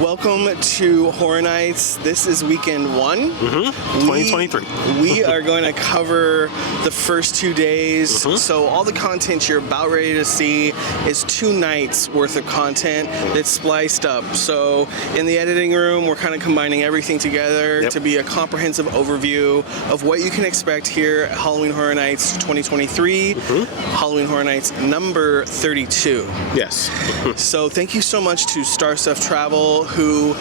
Welcome to Horror Nights. This is weekend 1. 2023. We are going to cover the first 2 days. So all the content you're about ready to see is 2 nights worth of content that's spliced up. So in the editing room, we're kind of combining everything together to be a comprehensive overview of what you can expect here at Halloween Horror Nights 2023. Halloween Horror Nights number 32. Yes. So thank you so much to Starstuff Travel, who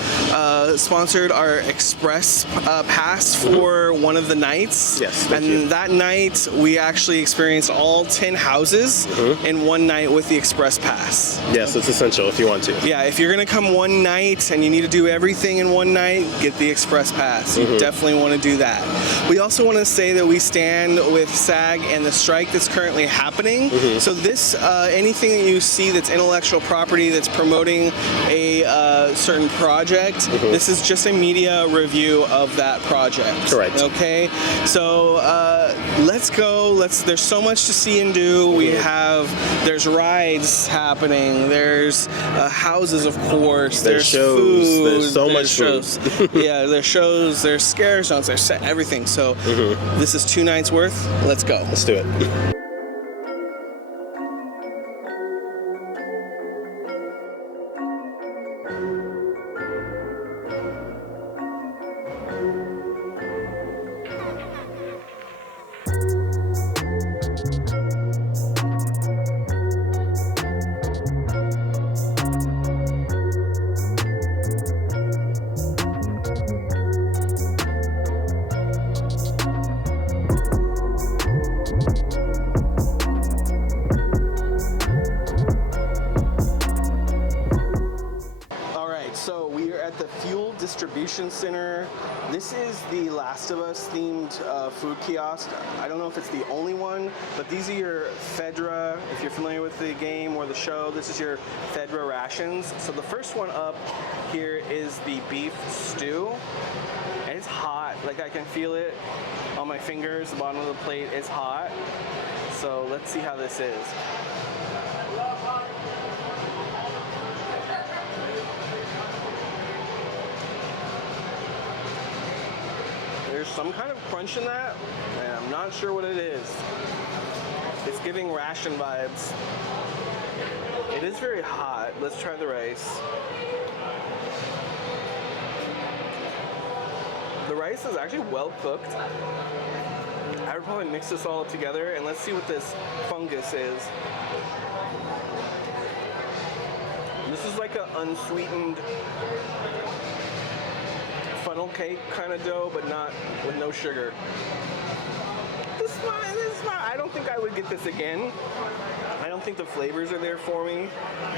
sponsored our express pass for one of the nights. Yes, and that night we actually experienced all 10 houses in one night with the express pass. Yes, it's essential if you want to. Yeah, if you're gonna come one night and you need to do everything in one night, get the express pass. You definitely want to do that. We also want to say that we stand with SAG and the strike that's currently happening. So this, anything that you see that's intellectual property that's promoting a certain project, this is just a media review of that project. Correct. Okay, so let's go. There's so much to see and do. There's rides happening. There's houses, of course. There's shows. Food. There's so much shows. Yeah, there's shows. There's scare zones. There's everything. So this is 2 nights worth. Let's go. Let's do it. Distribution center. This is the Last of Us themed food kiosk. I don't know if it's the only one, but these are your Fedra. If you're familiar with the game or the show, this is your Fedra rations. So the first one up here is the beef stew. And it's hot. Like, I can feel it on my fingers. The bottom of the plate is hot. So let's see how this is. There's some kind of crunch in that, and I'm not sure what it is. It's giving ration vibes. It is very hot. Let's try the rice. The rice is actually well cooked. I would probably mix this all together, and let's see what this fungus is. This is like an unsweetened funnel cake kind of dough, but not with no sugar. This is I don't think I would get this again. I don't think the flavors are there for me,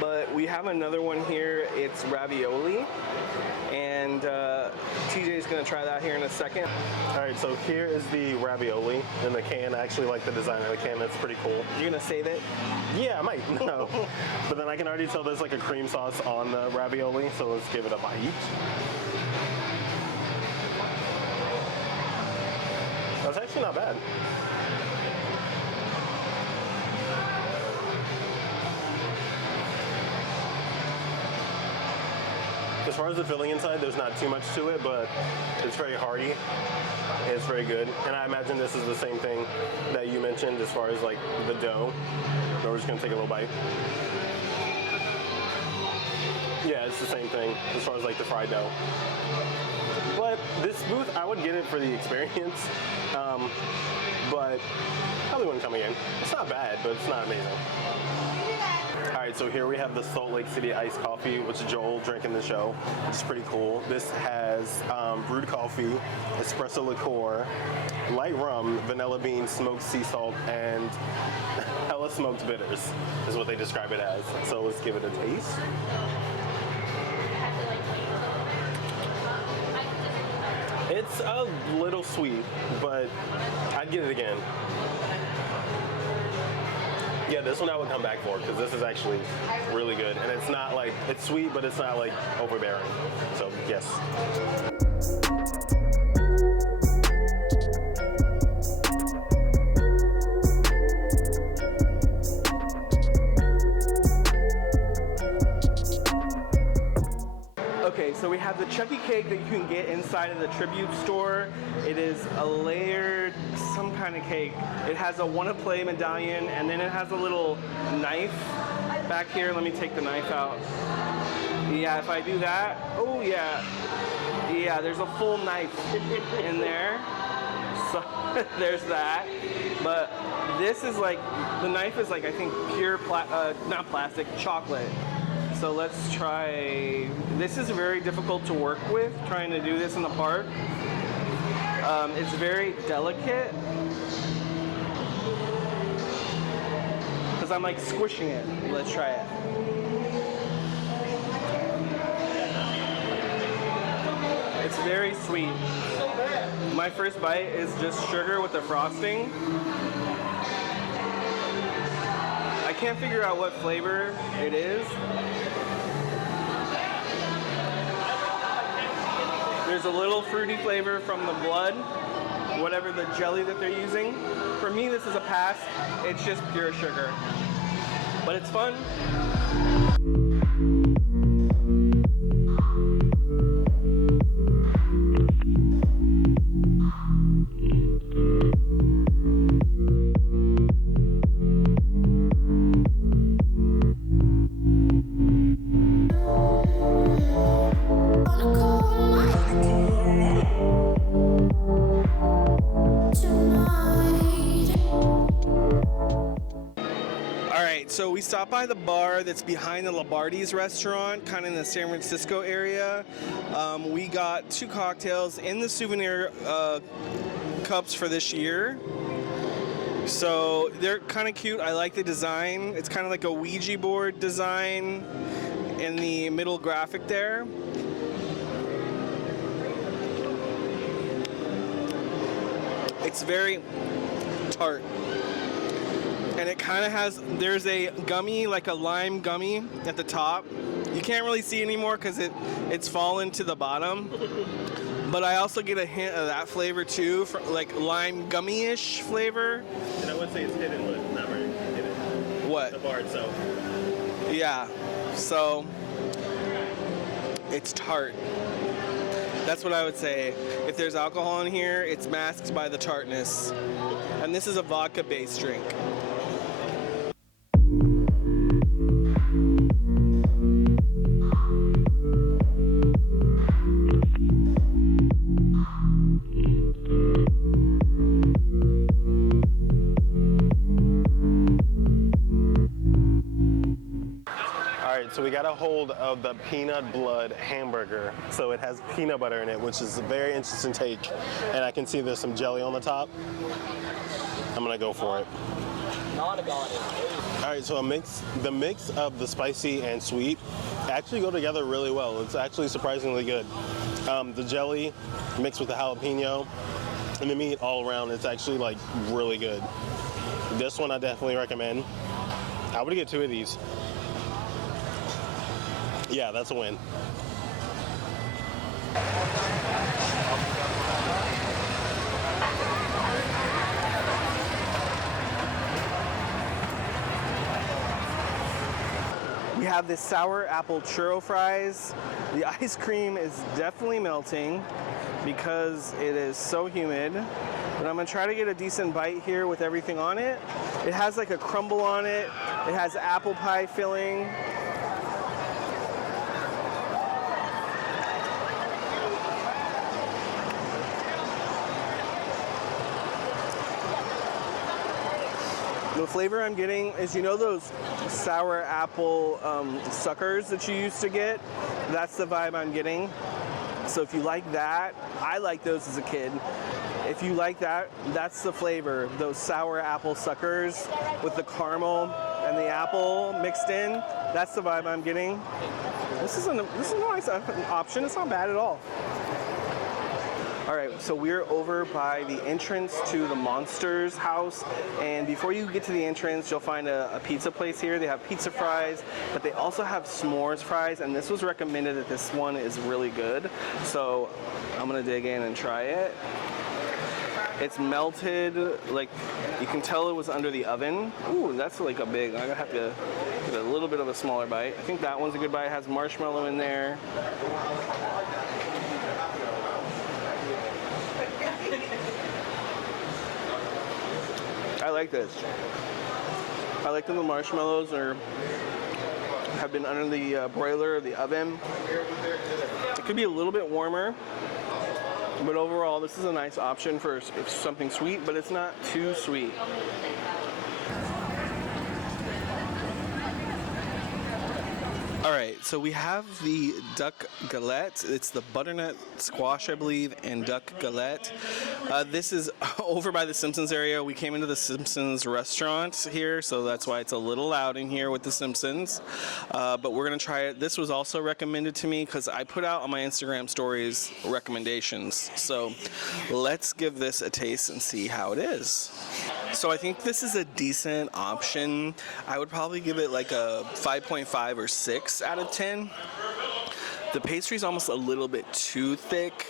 but we have another one here. It's ravioli, and TJ is going to try that here in a second. All right, so here is the ravioli in the can. I actually like the design of the can. That's pretty cool. You're going to save it? Yeah, I might. No. But then I can already tell there's like a cream sauce on the ravioli, so let's give it a bite. That's actually not bad. As far as the filling inside, there's not too much to it, but it's very hearty. It's very good. And I imagine this is the same thing that you mentioned as far as like the dough. So we're just gonna take a little bite. Yeah, it's the same thing as far as like the fried dough. But this booth, I would get it for the experience, but probably wouldn't come again. It's not bad, but it's not amazing. All right, so here we have the Salt Lake City iced coffee, which Joel drank in the show, which is pretty cool. This has brewed coffee, espresso liqueur, light rum, vanilla bean, smoked sea salt, and hella smoked bitters is what they describe it as. So let's give it a taste. It's a little sweet, but I'd get it again. Yeah, this one I would come back for because this is actually really good. And it's not like, it's sweet, but it's not like overbearing. So, yes. Okay, so we have the chunky cake that you can get inside of the Tribute Store. It is a layered, some kind of cake. It has a wanna play medallion, and then it has a little knife back here. Let me take the knife out. Yeah, if I do that, oh yeah. Yeah, there's a full knife in there. So there's that. But this is like, the knife is like, I think pure, not plastic, chocolate. So let's try, this is very difficult to work with, trying to do this in the park. It's very delicate. Because I'm like squishing it. Let's try it. It's very sweet. My first bite is just sugar with the frosting. I can't figure out what flavor it is. There's a little fruity flavor from the blood, whatever the jelly that they're using. For me, this is a pass. It's just pure sugar. But it's fun. So we stopped by the bar that's behind the Labardi's restaurant, kind of in the San Francisco area. We got 2 cocktails in the souvenir cups for this year. So they're kind of cute. I like the design. It's kind of like a Ouija board design in the middle graphic there. It's very tart. And it kind of has, there's a gummy, like a lime gummy at the top. You can't really see anymore because it's fallen to the bottom. But I also get a hint of that flavor too, for like lime gummy-ish flavor. And I would say it's hidden, but not very hidden. What? The bar itself. Yeah, so it's tart. That's what I would say. If there's alcohol in here, it's masked by the tartness. And this is a vodka-based drink. So we got a hold of the peanut blood hamburger. So it has peanut butter in it, which is a very interesting take. And I can see there's some jelly on the top. I'm gonna go for it. All right, so the mix of the spicy and sweet actually go together really well. It's actually surprisingly good. The jelly mixed with the jalapeno and the meat all around, it's actually like really good. This one I definitely recommend. I would get 2 of these. Yeah, that's a win. We have this sour apple churro fries. The ice cream is definitely melting because it is so humid. But I'm gonna try to get a decent bite here with everything on it. It has like a crumble on it. It has apple pie filling. The flavor I'm getting is, you know those sour apple suckers that you used to get? That's the vibe I'm getting. So if you like that, I like those as a kid. If you like that, that's the flavor. Those sour apple suckers with the caramel and the apple mixed in. That's the vibe I'm getting. This is a nice option. It's not bad at all. All right, so we're over by the entrance to the Monsters house, and before you get to the entrance, you'll find a pizza place here. They have pizza fries, but they also have s'mores fries, and this was recommended that this one is really good. So I'm gonna dig in and try it. It's melted, like you can tell it was under the oven. Ooh, that's like a big, I'm gonna have to get a little bit of a smaller bite. I think that one's a good bite. It has marshmallow in there. like this. I like that the marshmallows have been under the broiler or the oven. It could be a little bit warmer, but overall this is a nice option for something sweet, but it's not too sweet. All right, so we have the duck galette. It's the butternut squash, I believe, and duck galette. This is over by the Simpsons area. We came into the Simpsons restaurant here, so that's why it's a little loud in here with the Simpsons. But we're gonna try it. This was also recommended to me because I put out on my Instagram stories recommendations. So let's give this a taste and see how it is. So I think this is a decent option. I would probably give it like a 5.5 or 6 out of 10. The pastry is almost a little bit too thick,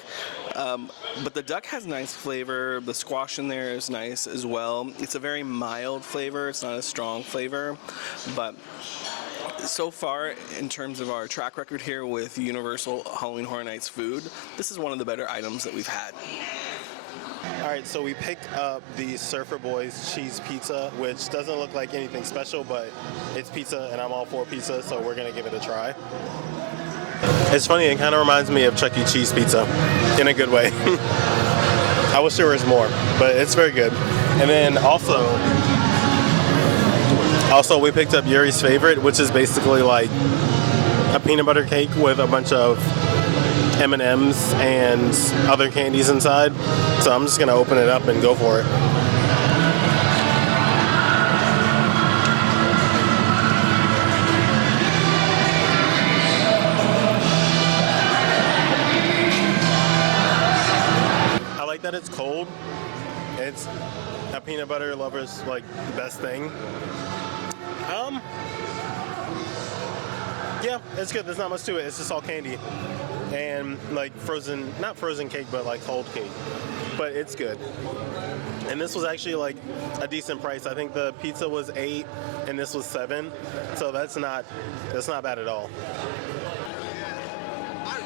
but the duck has nice flavor. The squash in there is nice as well. It's a very mild flavor. It's not a strong flavor, but so far, in terms of our track record here with Universal Halloween Horror Nights food, this is one of the better items that we've had. All right, so we picked up the Surfer Boys cheese pizza, which doesn't look like anything special, but it's pizza, and I'm all for pizza, so we're gonna give it a try. It's funny, it kind of reminds me of Chuck E. Cheese pizza, in a good way. I wish there was more, but it's very good. And then also we picked up Yuri's favorite, which is basically like a peanut butter cake with a bunch of M&Ms and other candies inside. So I'm just gonna open it up and go for it. I like that it's cold. It's a peanut butter lover's like best thing. Yeah, it's good. There's not much to it. It's just all candy. And like frozen, not frozen cake, but like cold cake. But it's good. And this was actually like a decent price. I think the pizza was $8 and this was $7. So that's not bad at all.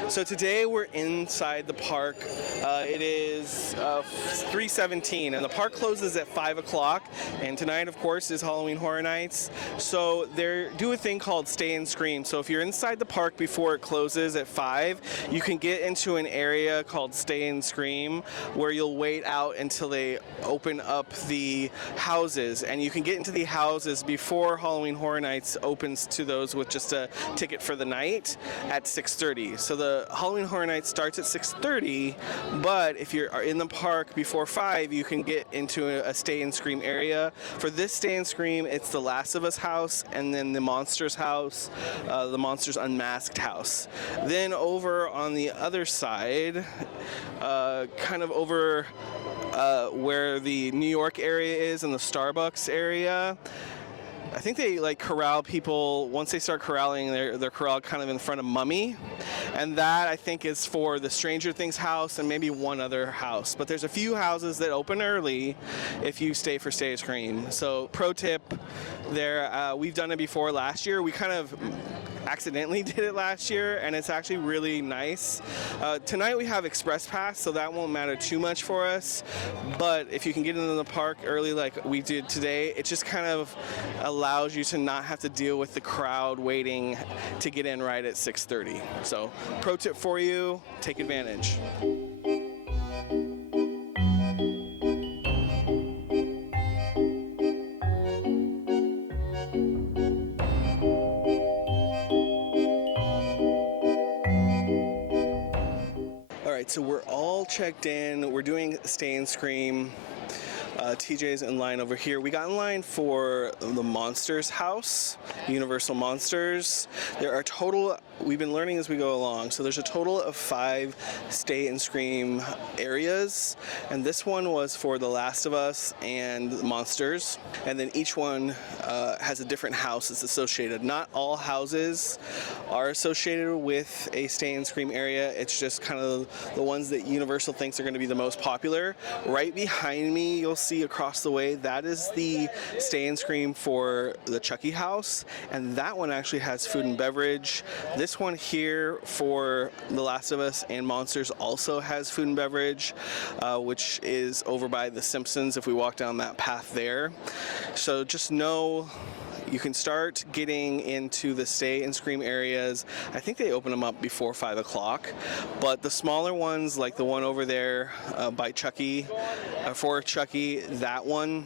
So today we're inside the park. It is 3:17 and the park closes at 5 o'clock. And tonight, of course, is Halloween Horror Nights. So they do a thing called Stay and Scream. So if you're inside the park before it closes at 5, you can get into an area called Stay and Scream where you'll wait out until they open up the houses. And you can get into the houses before Halloween Horror Nights opens to those with just a ticket for the night at 6:30. So the Halloween Horror Nights starts at 6:30, but if you're in the park before 5, you can get into a Stay and Scream area. For this Stay and Scream, it's the Last of Us house and then the Monsters house, the Monsters Unmasked house. Then over on the other side, kind of over where the New York area is and the Starbucks area, I think they like corral people. Once they start corralling, they're corralled kind of in front of Mummy, and that I think is for the Stranger Things house and maybe one other house. But there's a few houses that open early if you stay for Stay and Scream. So pro tip there, we've done it before last year. We kind of accidentally did it last year, and it's actually really nice. Tonight we have Express Pass, so that won't matter too much for us. But if you can get into the park early like we did today, it just kind of allows you to not have to deal with the crowd waiting to get in right at 6:30. So pro tip for you, take advantage. So we're all checked in. We're doing Stay and Scream. TJ's in line over here. We got in line for the Monsters house, Universal Monsters. There are total, we've been learning as we go along, so there's a total of 5 Stay and Scream areas, and this one was for The Last of Us and Monsters, and then each one has a different house that's associated. Not all houses are associated with a Stay and Scream area. It's just kind of the ones that Universal thinks are going to be the most popular. Right behind me, you'll see across the way, that is the Stay and Scream for the Chucky house, and that one actually has food and beverage. This one here for The Last of Us and Monsters also has food and beverage, which is over by The Simpsons if we walk down that path there. So just know you can start getting into the Stay and Scream areas. I think they open them up before 5 o'clock, but the smaller ones, like the one over there by Chucky, for Chucky, that one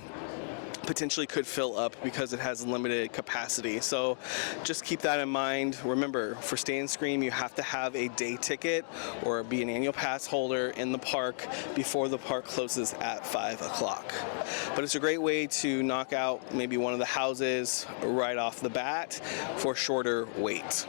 potentially could fill up because it has limited capacity. So just keep that in mind. Remember, for Stay and Scream, you have to have a day ticket or be an annual pass holder in the park before the park closes at 5 o'clock. But it's a great way to knock out maybe one of the houses right off the bat for shorter wait.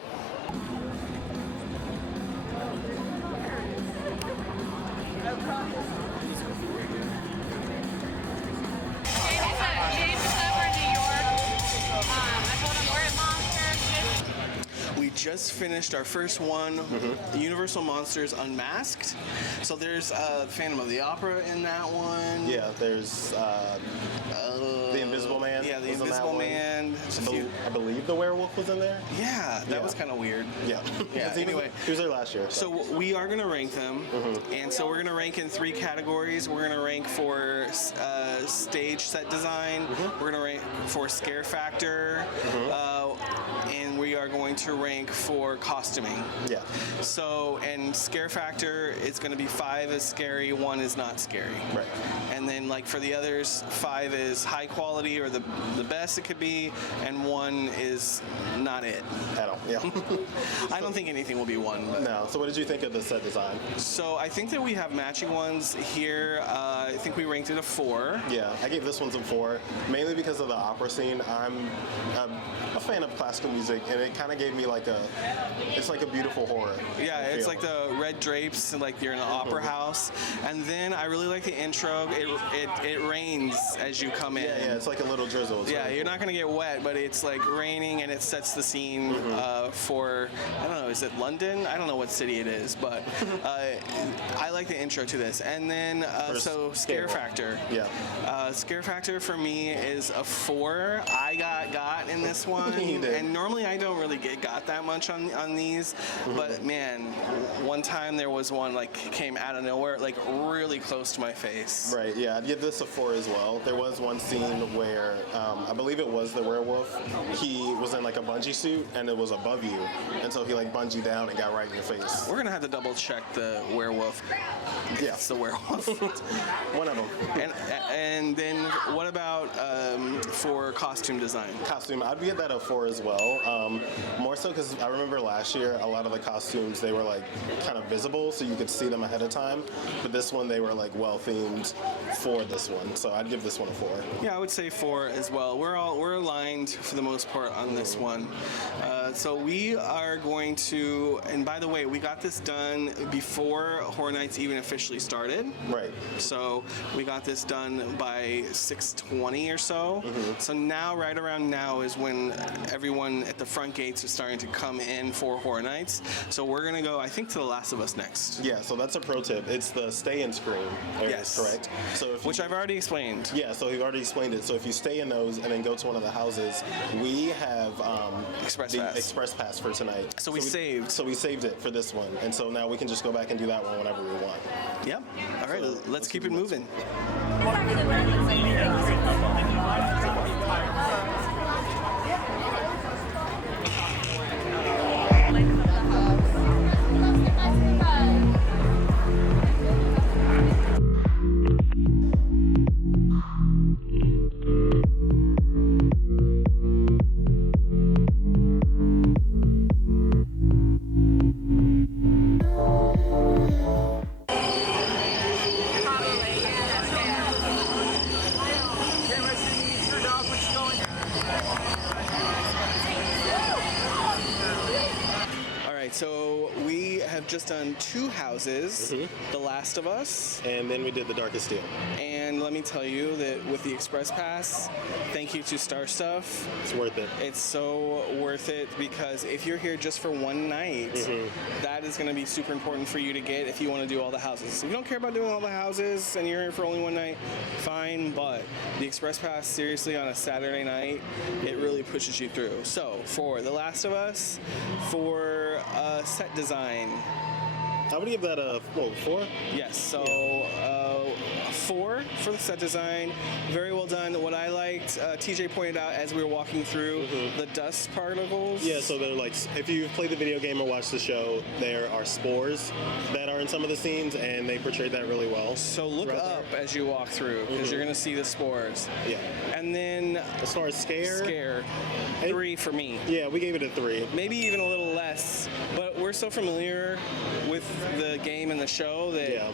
We just finished our first one, Universal Monsters Unmasked. So there's Phantom of the Opera in that one. Yeah, there's the Invisible Man. Yeah, the Invisible Man. I believe the werewolf was in there. Yeah, that was kind of weird. Yeah. Yeah. Anyway, he was there last year. So we are going to rank them, and so we're going to rank in 3 categories. We're going to rank for stage set design. We're going to rank for scare factor, and we are going to rank for costuming. Yeah. So, and scare factor is going to be 5 is scary, 1 is not scary. Right. And then, like for the others, 5 is high quality or the best it could be, and 1 is not it. At all. Yeah. I don't think anything will be 1. But. No. So what did you think of the set design? So I think that we have matching ones here. I think we ranked it a 4. Yeah, I gave this one some 4, mainly because of the opera scene. I'm a fan of classical music, and it kind of gave me it's like a beautiful horror. Yeah, it's like the red drapes, and like you're in an opera house. And then I really like the intro. It rains as you come in. Yeah, it's like a little drizzle. Yeah, you're not gonna get wet, but it's like raining, and it sets the scene for, I don't know, is it London? I don't know what city it is, but I like the intro to this. And then so scare factor. Yeah. Scare factor for me is a 4. I got in this one, You did. and normally I don't really got that much on these, but man, one time there was one like came out of nowhere, like really close to my face. Right, yeah, I'd give this a 4 as well. There was one scene where, I believe it was the werewolf, he was in like a bungee suit and it was above you, and so he like bungeed down and got right in your face. We're gonna have to double check the werewolf. Yeah. It's the werewolf. One of them. And then what about for costume design? Costume, I'd give that a 4 as well. More so because I remember last year a lot of the costumes, they were like kind of visible so you could see them ahead of time, but this one they were like well themed for this one, so I'd give this one a 4. Yeah, I would say 4 as well. We're aligned for the most part on this one. So we are going to, and by the way, we got this done before Horror Nights even officially started. Right. So we got this done by 6:20 or so. So now, right around now, is when everyone at the front gates are starting to come in for Horror Nights. So we're gonna go, I think, to The Last of Us next. Yeah, so that's a pro tip. It's the Stay and Scream areas, Yes. correct? So if Which I've already explained. Yeah, so we've already explained it. So if you stay in those and then go to one of the houses, we have Express the Pass. Express Pass for tonight. So we saved. So we saved it for this one, and so now we can just go back and do that one whenever we want. Yep. All right, So let's keep it moving. just done 2 houses, The Last of Us, And then we did the Darkest Steel. and let me tell you that with the Express Pass, thank you to Starstuff. It's worth it. It's so worth it because if you're here just for one night, that is going to be super important for you to get if you want to do all the houses. If you don't care about doing all the houses and you're here for only one night, fine, but the Express Pass, seriously, on a Saturday night, it really pushes you through. So, for The Last of Us, for set design, I would give that a 4. yes, so 4 for the set design. Very well done. What I liked, TJ pointed out as we were walking through, the dust particles. Yeah, so they're like, if you play the video game or watch the show, there are spores that are in some of the scenes, and they portrayed that really well. So look up as you walk through, because you're going to see the spores. Yeah. And then As far as scare, 3 for me. yeah, we gave it a 3. Maybe even a little less, but we're so familiar with the game and the show that Yeah.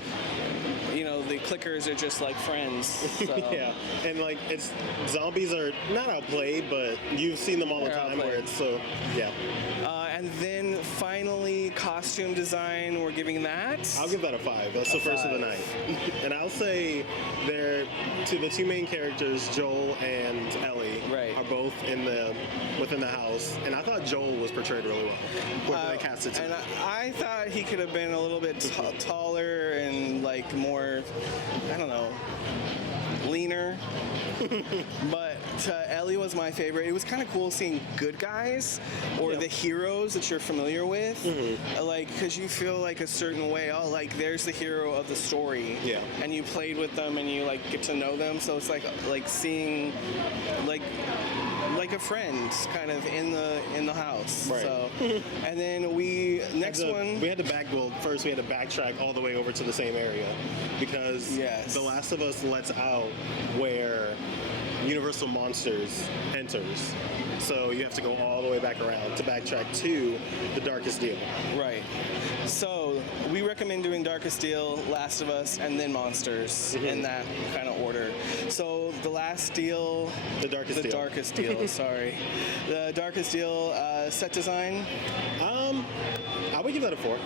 you know, the clickers are just like friends. So. Yeah, and like zombies are not outplayed, but you've seen them all the They're time where outplayed. it's so, yeah. And then finally, costume design, we're giving that. I'll give that a 5. That's the first of the 5. night. And I'll say they're, to the 2 main characters, Joel and Ellie, Right. are both within the house. And I thought Joel was portrayed really well. What they casted to. And I thought he could have been a little bit taller and like more, I don't know, leaner. But Ellie was my favorite. It was kind of cool seeing good guys or the heroes that you're familiar with, like because you feel like a certain way. Oh, like there's the hero of the story, and you played with them and you like get to know them. So it's like seeing like a friend kind of in the house. Right. So, and then we had to backtrack all the way over to the same area because The Last of Us lets out where Universal Monsters enters. So you have to go all the way back around to backtrack to the Darkest Deal. Right. So we recommend doing Darkest Deal, Last of Us, and then Monsters in that kind of order. So the Darkest Deal, sorry. The Darkest Deal set design. I would give that a 4.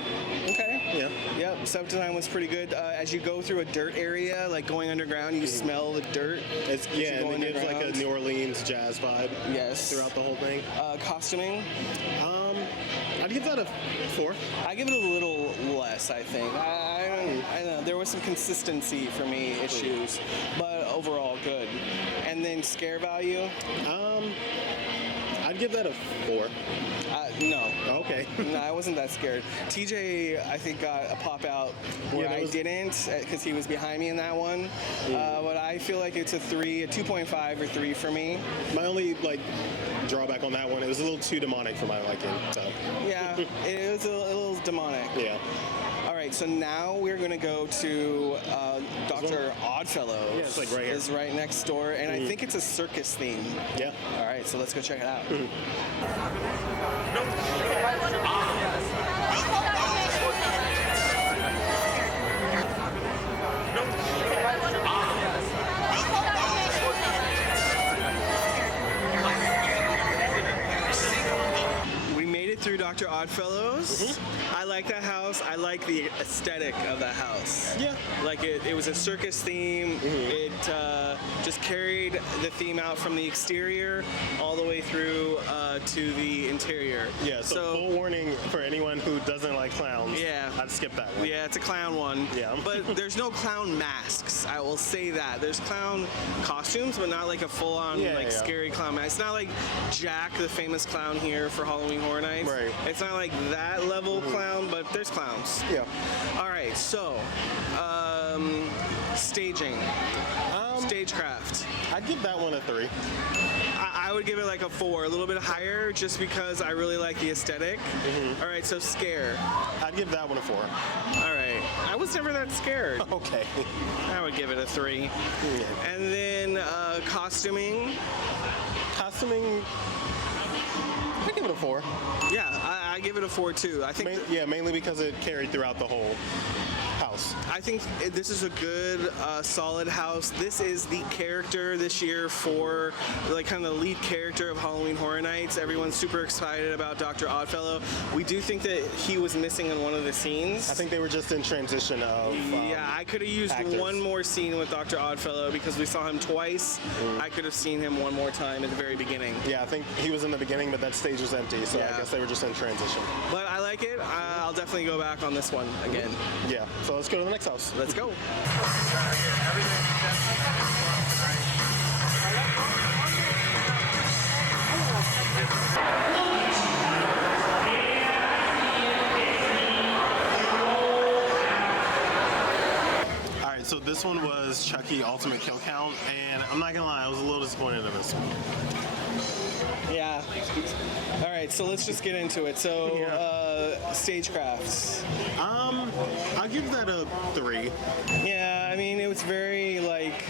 Okay. Yeah. Yep. Set design was pretty good. As you go through a dirt area, like going underground, you smell the dirt. And it gives like a New Orleans jazz vibe. Yes. Throughout the whole thing. Costuming. I'd give that a 4. I give it a little less, I think. I don't know. There was some consistency for me issues, but overall good. And then scare value. I'd give that a 4. No. Okay. No, I wasn't that scared. TJ, I think, got a pop out where I didn't because he was behind me in that one. But I feel like it's a 3, a 2.5 or 3 for me. My only drawback on that one, it was a little too demonic for my liking. So. Yeah, it was a little demonic. Yeah. All right, so now we're going to go to Dr. Oddfellows. Yeah, it's like right here. Is right next door, and I think it's a circus theme. Yeah. All right, so let's go check it out. We made it through Dr. Oddfellows. I like that house. I like the aesthetic of that house. Yeah. Like it was a circus theme. It just carried the theme out from the exterior all the way through to the interior. Yeah, so full warning for anyone who doesn't like clowns. Yeah. I'd skip that one. Yeah, it's a clown one. Yeah. But there's no clown masks. I will say that. There's clown costumes, but not like a full-on scary clown mask. It's not like Jack, the famous clown here for Halloween Horror Nights. Right. It's not like that level clown, but there's clowns. Yeah. All right, so staging, stagecraft. I'd give that one a 3. I would give it like a 4, a little bit higher, just because I really like the aesthetic. All right, so scare. I'd give that one a 4. All right, I was never that scared. Okay. I would give it a 3. And then costuming. Costuming, I'd give it a 4. Yeah, I give it a 4 too. I think. Mainly because it carried throughout the whole. house. I think this is a good, solid house. This is the character this year for, like, kind of the lead character of Halloween Horror Nights. Everyone's super excited about Dr. Oddfellow. We do think that he was missing in one of the scenes. I think they were just in transition of yeah, I could have used actors. one more scene with Dr. Oddfellow because we saw him twice. I could have seen him one more time at the very beginning. Yeah, I think he was in the beginning, but that stage was empty, so Yeah. I guess they were just in transition. But I like it. I'll definitely go back on this one again. Yeah, so let's go to the next house. Let's go. Alright, so this one was Chucky Ultimate Kill Count, and I'm not gonna lie, I was a little disappointed in this one. Yeah. All right, so let's just get into it. So, stagecrafts. I'll give that a 3. Yeah, I mean, it was very, like,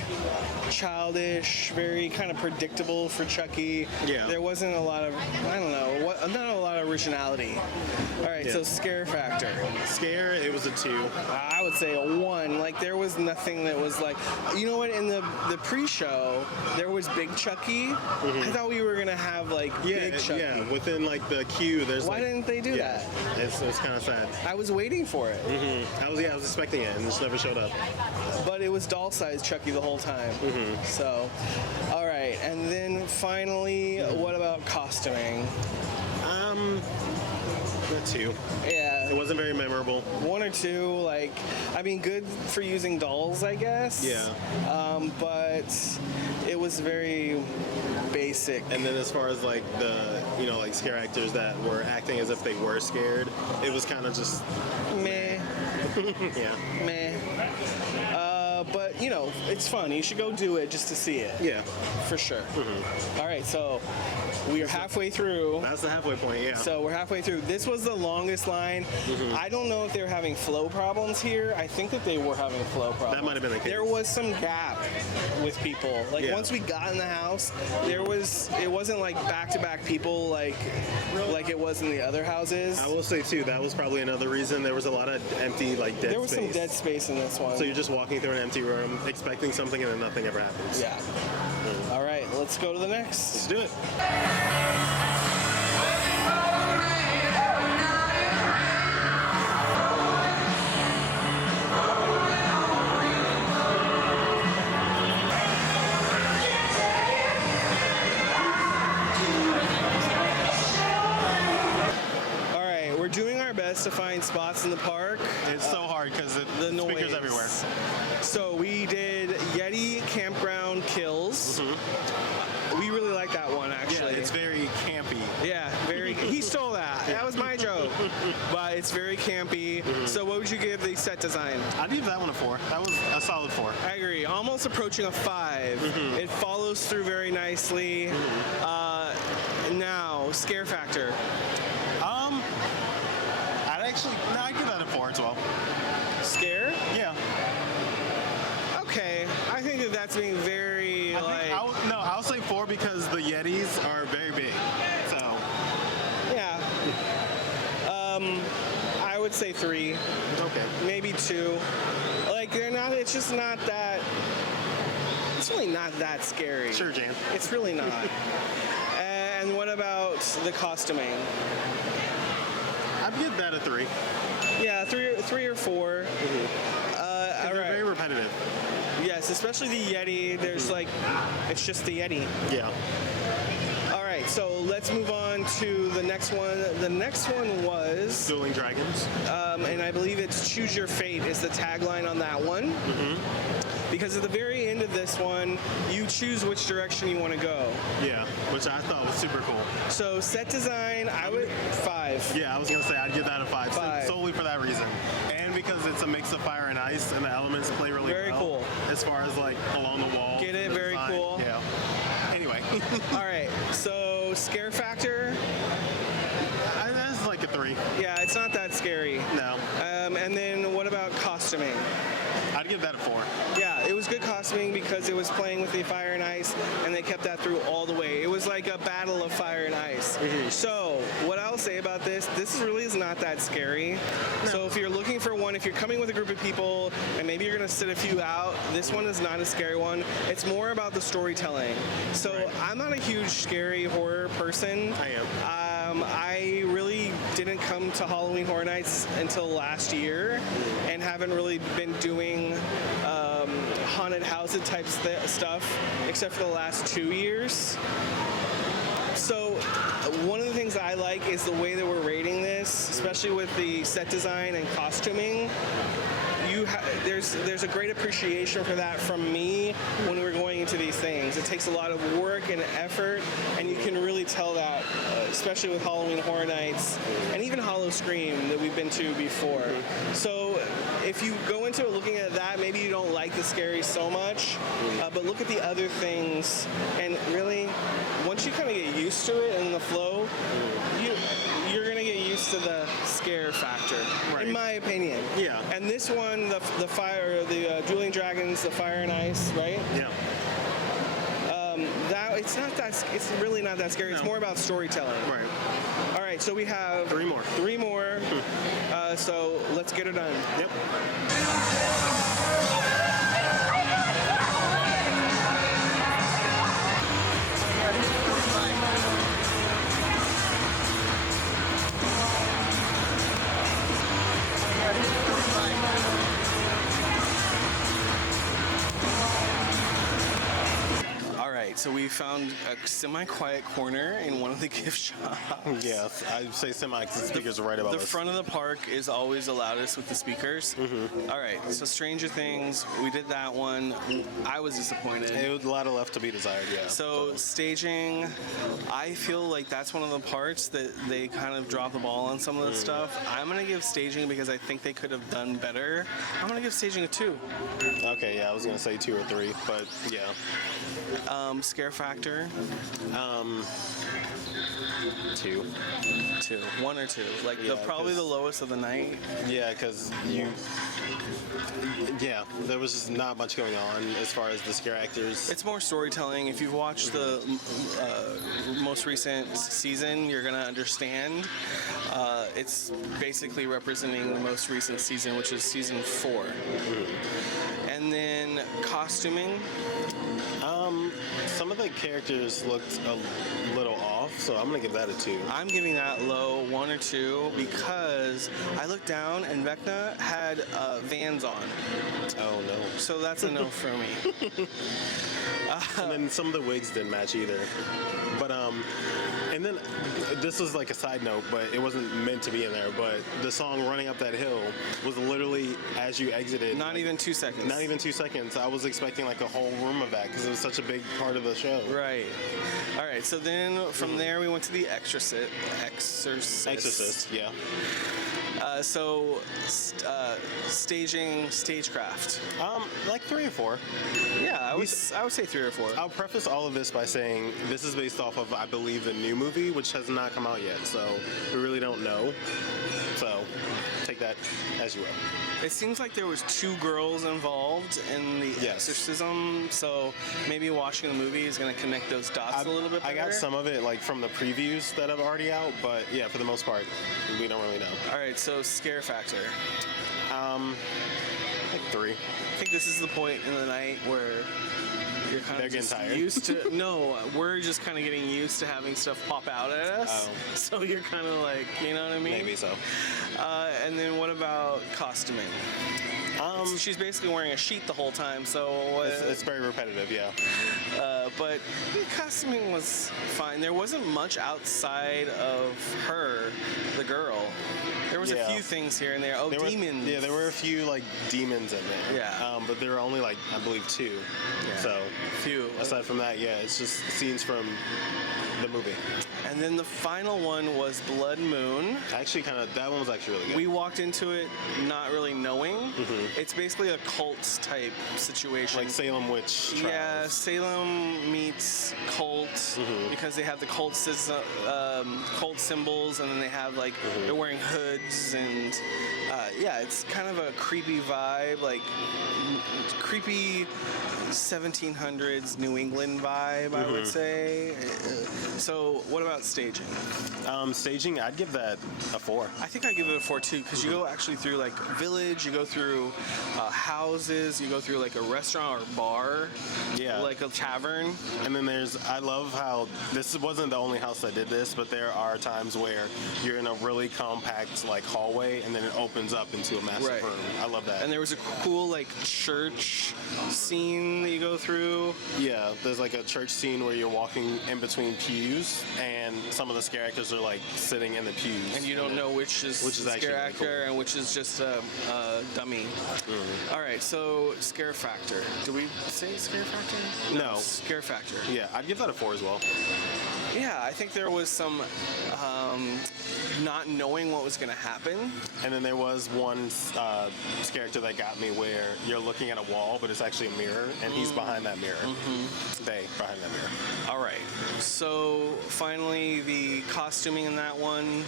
childish, very kind of predictable for Chucky. Yeah. There wasn't a lot of, I don't know, not a lot of originality. All right, Yeah. so scare factor. Scare, it was a 2. I would say a 1. Like, there was nothing that was like, you know what, in the pre-show, there was Big Chucky. I thought we were going to have, like, Big Chucky. Yeah, within like the queue, there's Why like, didn't they do that? It's kind of sad. I was waiting for it. I was expecting it, and it just never showed up. But it was doll-sized Chucky the whole time. So, all right. And then finally, what about costuming? A 2. Yeah. It wasn't very memorable. 1 or 2, like, I mean, good for using dolls, I guess. Yeah. But it was very basic. And then as far as like the, like scare actors that were acting as if they were scared, it was kind of just Meh. yeah. Meh. But, it's fun. You should go do it just to see it. Yeah. For sure. All right, so we are halfway through. That's the halfway point, yeah. So we're halfway through. This was the longest line. I don't know if they were having flow problems here. I think that they were having flow problems. That might have been the case. There was some gap with people. Like, Yeah. once we got in the house, it wasn't like back-to-back people like it was in the other houses. I will say too, that was probably another reason. There was a lot of empty, like dead There was space. some dead space in this one. So you're just walking through an empty room, expecting something, and then nothing ever happens. Yeah. All right, let's go to the next. Let's do it. All right, we're doing our best to find spots in the park. It's so hard because the noise. speakers everywhere. So we did Yeti Campground Kills. We really like that one, actually. Yeah, it's very campy. Yeah, very. He stole that. That was my joke. But it's very campy. So what would you give the set design? I'd give that one a 4. That was a solid 4. I agree. Almost approaching a 5. It follows through very nicely. Now, scare factor. I'd give that a 4 as well. Scare? Yeah. Okay. I think that that's being very, I'll say 4 because the Yetis are very big. So. yeah. I would say 3. Okay. Maybe 2. Like, they're not, it's just not that, it's really not that scary. Sure, Jan. It's really not. And what about the costuming? I'd give that a 3. Yeah, 3 or 4. All They're right. very repetitive. Yes, especially the Yeti. There's like, it's just the Yeti. Yeah. All right, so let's move on to the next one. The next one was, Dueling Dragons. and I believe it's Choose Your Fate is the tagline on that one. Because at the very end of this one, you choose which direction you want to go. Yeah, which I thought was super cool. So set design, I would 5. Yeah, I was gonna say I'd give that a 5, 5. solely for that reason, and because it's a mix of fire and ice, and the elements play really Very well. cool. As far as like along the wall. Get it? the Very design. cool. Yeah. Anyway, All right, so scare factor, that's like a 3. yeah, it's not that scary. No. And then what about costuming? I'd give that a 4. Yeah, it was good costuming because it was playing with the fire and ice, and they kept that through all the way. It was like a battle of fire and ice. So, what I'll say about this really is not that scary. No. So if you're looking for one, if you're coming with a group of people, and maybe you're gonna sit a few out, this one is not a scary one. It's more about the storytelling. So I'm not a huge scary horror person. I am. I really didn't come to Halloween Horror Nights until last year, and haven't really been doing haunted house type stuff except for the last 2 years. So one of the things I like is the way that we're rating this, especially with the set design and costuming. There's a great appreciation for that from me when we're going into these things. It takes a lot of work and effort, and you can really tell that, especially with Halloween Horror Nights and even Hollow Scream that we've been to before. So if you go into it looking at that, maybe you don't like the scary so much, but look at the other things, and really, once you kind of get used to it and the flow, you're gonna get used to the scare factor, in my opinion. Yeah. And this one, the fire, the Dueling Dragons, the Fire and Ice, right? Yeah. It's really not that scary. No. It's more about storytelling. Right. All right, so we have 3 more. 3 more. So let's get it done. Yep. So we found a semi-quiet corner in one of the gift shops. Yes, I'd say semi because the speakers are right above us. The front of the park is always the loudest with the speakers. All right, so Stranger Things, we did that one. I was disappointed. It was a lot of left to be desired, yeah. So staging, I feel like that's one of the parts that they kind of drop the ball on some of the stuff. I'm going to give staging because I think they could have done better. I'm going to give staging a 2. Okay, yeah, I was going to say 2 or 3, but yeah. Scare factor? 2. 2. 1 or 2. Like probably the lowest of the night. Yeah, because there was just not much going on as far as the scare actors. It's more storytelling. If you've watched the most recent season, you're going to understand. It's basically representing the most recent season, which is season 4. And then costuming. Some of the characters looked a little off, so I'm gonna give that a 2. I'm giving that low 1 or 2 because I looked down and Vecna had Vans on. Oh no. So that's a no for me. And then some of the wigs didn't match either. But and then this was like a side note, but it wasn't meant to be in there. But the song "Running Up That Hill" was literally as you exited. Not even 2 seconds. Not even 2 seconds. I was expecting like a whole room of that because it was such a big part of the show. Right. All right. So then from there we went to the Exorcist. Exorcist. Yeah. Staging, stagecraft. Like 3 or 4. Yeah, I would say 3 or 4. I'll preface all of this by saying this is based off of, I believe, the new movie, which has not come out yet, so we really don't know. So take that as you will. It seems like there was 2 girls involved in the exorcism, so maybe watching the movie is going to connect those dots a little bit better. I got some of it like from the previews that are already out, but yeah, for the most part, we don't really know. All right, so scare factor. Like 3. I think this is the point in the night where you're kind of just used to. No, we're just kind of getting used to having stuff pop out at us. Oh. So you're kind of like, you know what I mean? Maybe so. And then what about costuming? She's basically wearing a sheet the whole time, so it's very repetitive, yeah. But costuming was fine. There wasn't much outside of her, the girl. There was a few things here and there. Oh, demons. There were a few like demons in there. Yeah. But there were only like I believe 2. Yeah. So few. Aside from that, it's just scenes from the movie. And then the final one was Blood Moon. Actually, that one was actually really good. We walked into it not really knowing, It's basically a cult type situation. Like Salem Witch Trials. Yeah, Salem meets cult because they have the cult symbols, and then they have like they're wearing hoods, and yeah, it's kind of a creepy vibe, like creepy 1700s New England vibe, I would say. So, what about staging? Staging, I'd give that a 4. I think I give it a 4 too, because you go actually through like a village, you go through houses, you go through like a restaurant or bar, like a tavern. And then I love how this wasn't the only house that did this, but there are times where you're in a really compact like hallway, and then it opens up into a massive room. I love that. And there was a cool like church scene that you go through. Yeah, there's like a church scene where you're walking in between pews, and some of the scare actors are like sitting in the pews. And you don't know which is scare actor and which is just a dummy. All right, so scare factor. Do we say scare factor? No. Scare factor. Yeah, I'd give that a 4 as well. Yeah, I think there was some not knowing what was going to happen. And then there was one character that got me where you're looking at a wall, but it's actually a mirror, and he's behind that mirror. They behind that mirror. All right. So finally, the costuming in that one,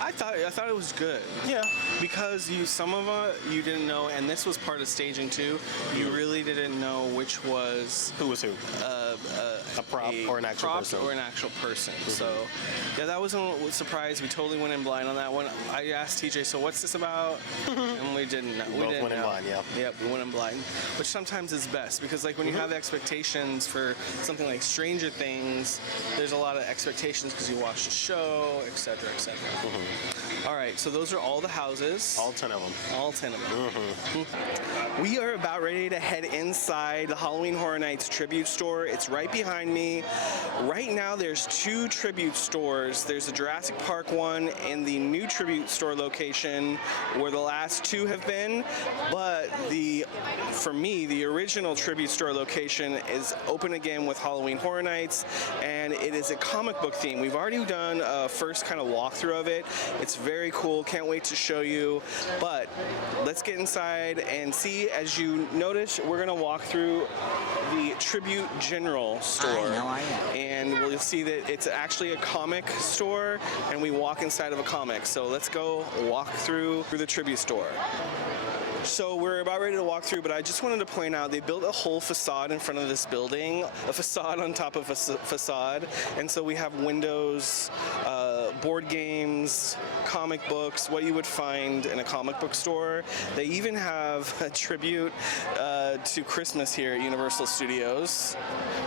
I thought it was good. Yeah. Because some of it you didn't know, and this was part of staging too. You really didn't know which was who was who. A prop or an actual person. Or an actual person. So, yeah, that was a surprise. We totally went in blind on that one. I asked TJ, so what's this about? And we didn't know. We both went in blind, yeah. Yep, we went in blind, which sometimes is best because, like, when you have expectations for something like Stranger Things, there's a lot of expectations because you watch the show, etc., etc. All right, so those are all the houses. All 10 of them. All 10 of them. We are about ready to head inside the Halloween Horror Nights Tribute Store. It's right behind me. Right now, there's 2 tribute stores. There's a Jurassic Park one and the new Tribute Store location where the last 2 have been. But for me, the original Tribute Store location is open again with Halloween Horror Nights, and it is a comic book theme. We've already done a first kind of walkthrough of it. It's very cool. Can't wait to show you. But let's get inside and see. As you notice, we're going to walk through the Tribute General store. And we'll see that it's actually a comic store, and we walk inside of a comic. So let's go walk through the Tribute Store. So we're about ready to walk through, but I just wanted to point out they built a whole facade in front of this building, a facade on top of a facade, and so we have windows, board games, comic books, what you would find in a comic book store. They even have a tribute to Christmas here at Universal Studios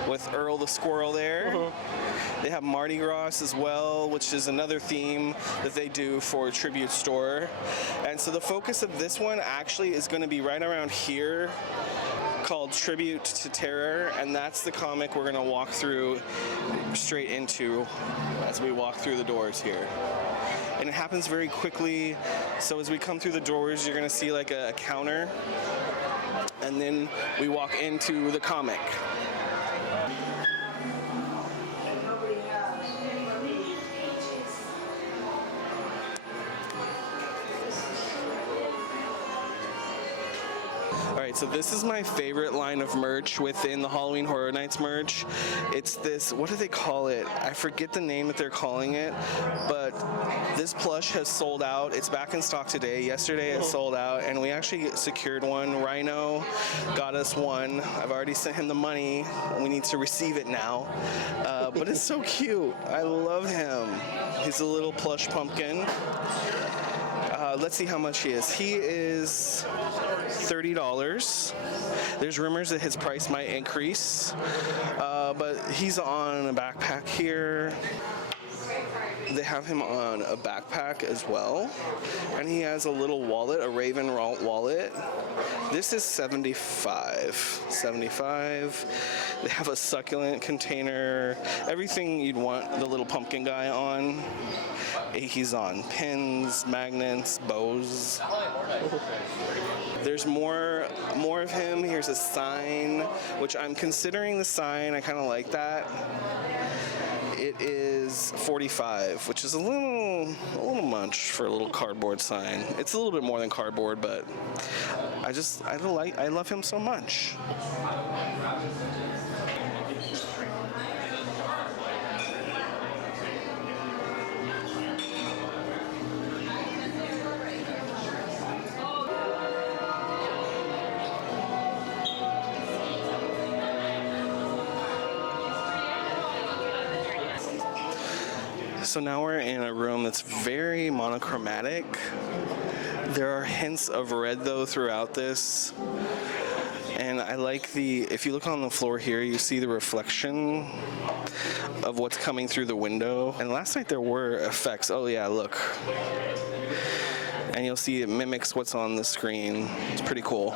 with Earl the Squirrel there. They have Mardi Gras as well, which is another theme that they do for a tribute store. And so the focus of this one actually is going to be right around here, called Tribute to Terror, and that's the comic we're going to walk through straight into as we walk through the doors here. And it happens very quickly, so as we come through the doors, you're going to see like a counter, and then we walk into the comic. Alright, so this is my favorite line of merch within the Halloween Horror Nights merch. It's this, what do they call it? I forget the name that they're calling it, but this plush has sold out. It's back in stock today. Yesterday it sold out, and we actually secured one. Rhino got us one. I've already sent him the money. We need to receive it now. But it's so cute. I love him. He's a little plush pumpkin. Let's see how much he is. He is $30. There's rumors that his price might increase, but he's on a backpack here. They have him on a backpack as well, and he has a little wallet, a Raven wallet. This is $75. They have a succulent container, everything you'd want the little pumpkin guy on. He's on pins, magnets, bows. There's more of him. Here's a sign, which I'm considering the sign. I kind of like that. it is $45, which is a little much for a little cardboard sign. It's a little bit more than cardboard, but I love him so much. So now we're in a room that's very monochromatic. There are hints of red though throughout this. And I like if you look on the floor here, you see the reflection of what's coming through the window. And last night there were effects. Oh yeah, look. And you'll see it mimics what's on the screen. It's pretty cool.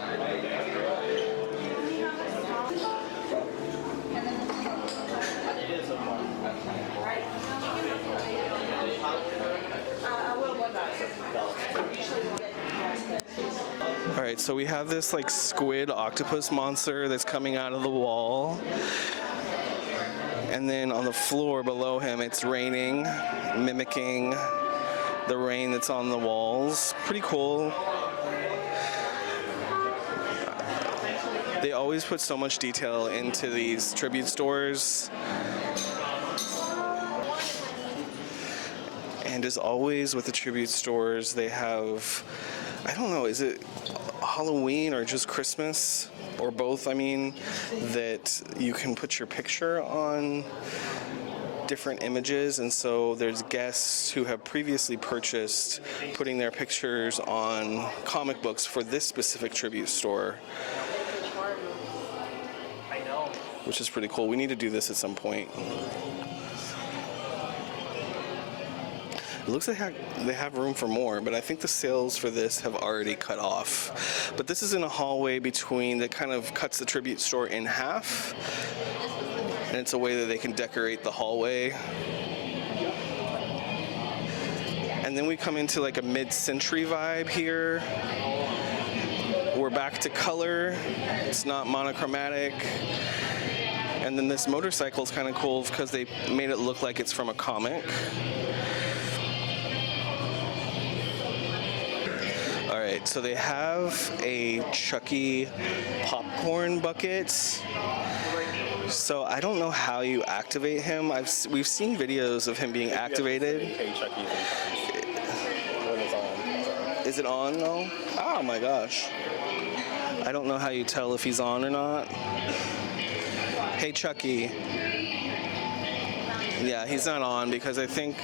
Alright, so we have this like squid octopus monster that's coming out of the wall. And then on the floor below him it's raining, mimicking the rain that's on the walls. Pretty cool. They always put so much detail into these tribute stores. And as always with the tribute stores, they have, I don't know, is it Halloween or just Christmas, or both, I mean, that you can put your picture on different images, and so there's guests who have previously purchased putting their pictures on comic books for this specific tribute store, which is pretty cool. We need to do this at some point. It looks like they have room for more, but I think the sales for this have already cut off. But this is in a hallway that kind of cuts the tribute store in half. And it's a way that they can decorate the hallway. And then we come into like a mid-century vibe here. We're back to color. It's not monochromatic. And then this motorcycle is kind of cool because they made it look like it's from a comic. Alright, so they have a Chucky popcorn bucket. So I don't know how you activate him. We've seen videos of him being activated. Is it on though? Oh my gosh. I don't know how you tell if he's on or not. Hey Chucky. Yeah, he's not on because I think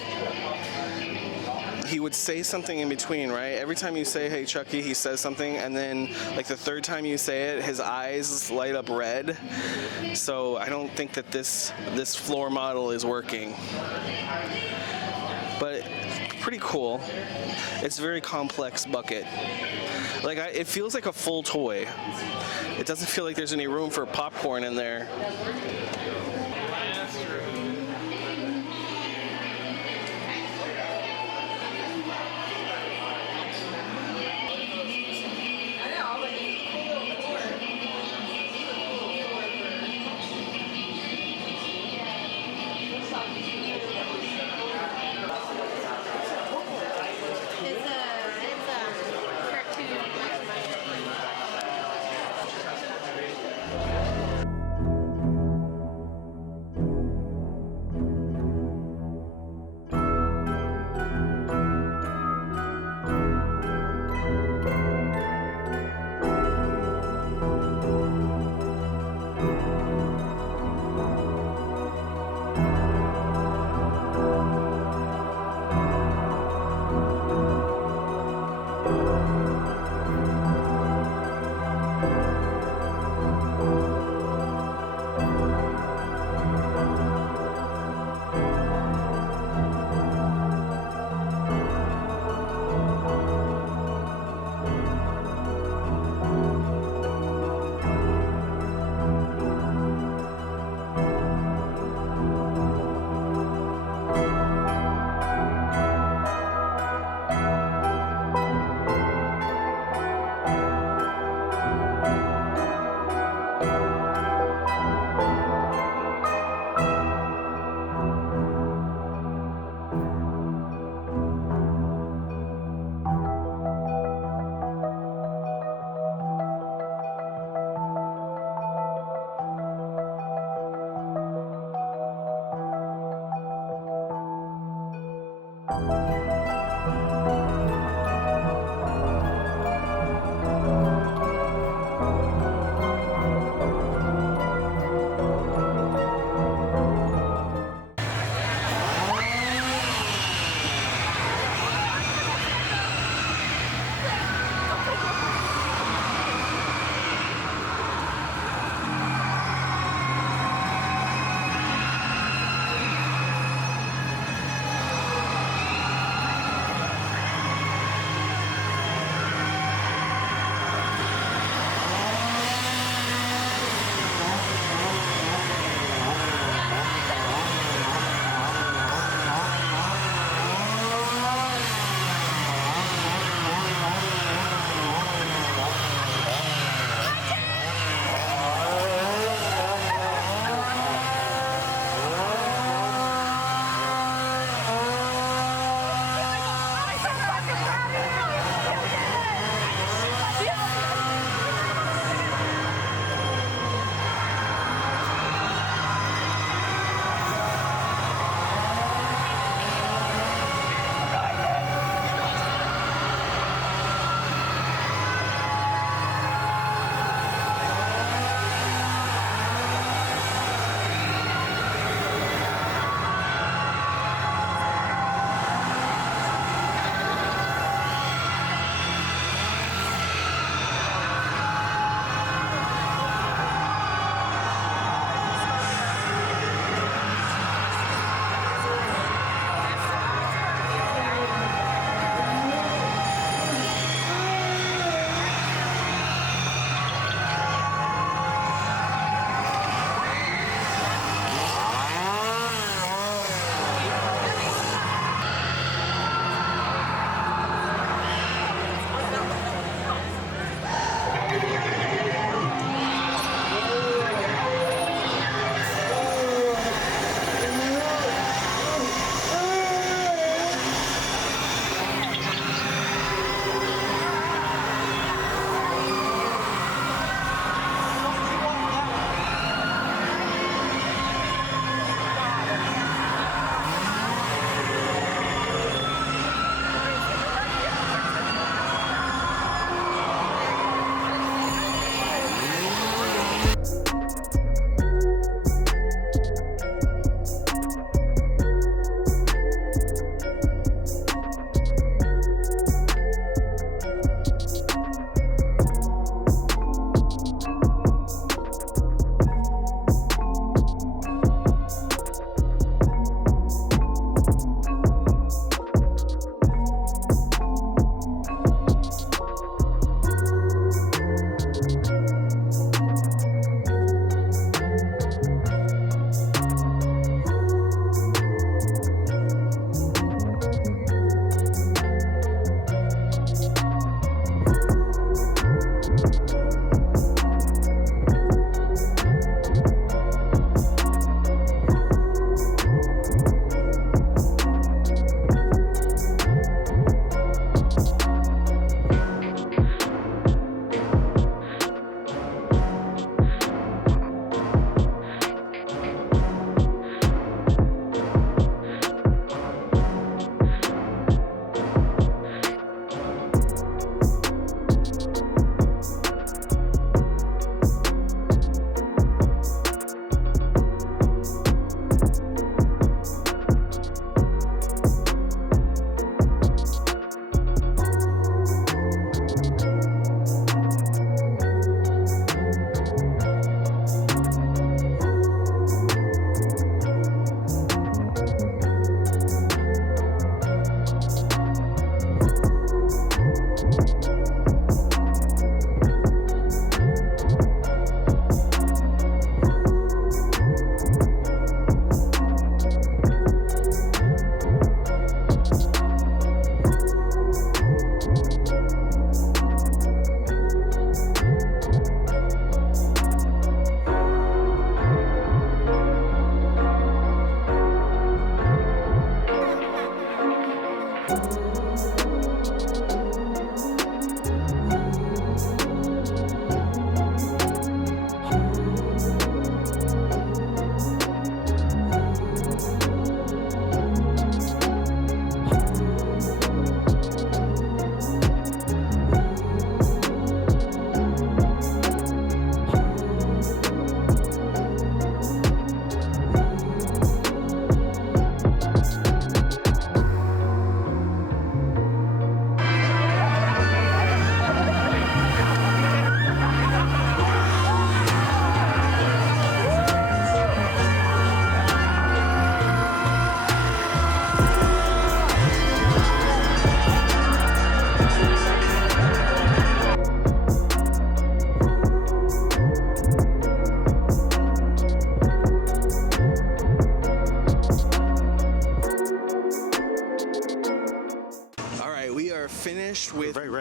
he would say something in between, right? Every time you say, hey Chucky, he says something, and then like the third time you say it, his eyes light up red. So I don't think that this floor model is working. But pretty cool. It's a very complex bucket. Like it feels like a full toy. It doesn't feel like there's any room for popcorn in there.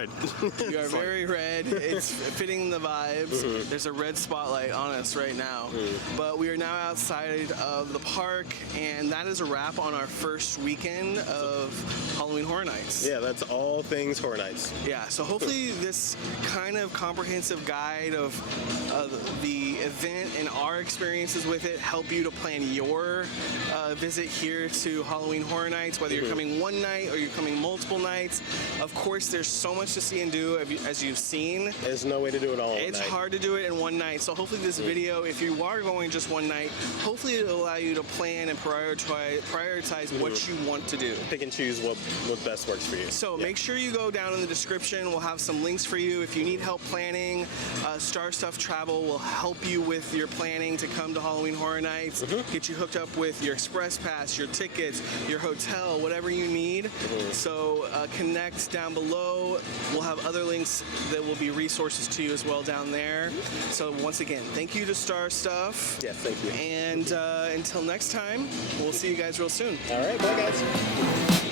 red. You are very red. It's fitting the vibes. There's a red spotlight on us right now. But we are now outside of the park, and that is a wrap on our first weekend of Halloween Horror Nights. Yeah, that's all things Horror Nights. Yeah, so hopefully this kind of comprehensive guide of the event and our experiences with it help you to plan your visit here to Halloween Horror Nights, whether you're coming one night or you're coming multiple nights. Of course, there's so much to see and do, as you've seen. There's no way to do it all. It's hard to do it in one night, so hopefully this video, if you are going just one night, hopefully it'll allow you to plan and prioritize what you want to do. Pick and choose what best works for you. So make sure you go down in the description. We'll have some links for you. If you need help planning, Starstuff Travel will help you with your planning to come to Halloween Horror Nights, get you hooked up with your express pass, your tickets, your hotel, whatever you need. So connect down below. We'll have other links that will be resources to you as well down there. So once again, thank you to Starstuff. Yes, thank you. And until next time, we'll see you guys real soon. All right, bye guys.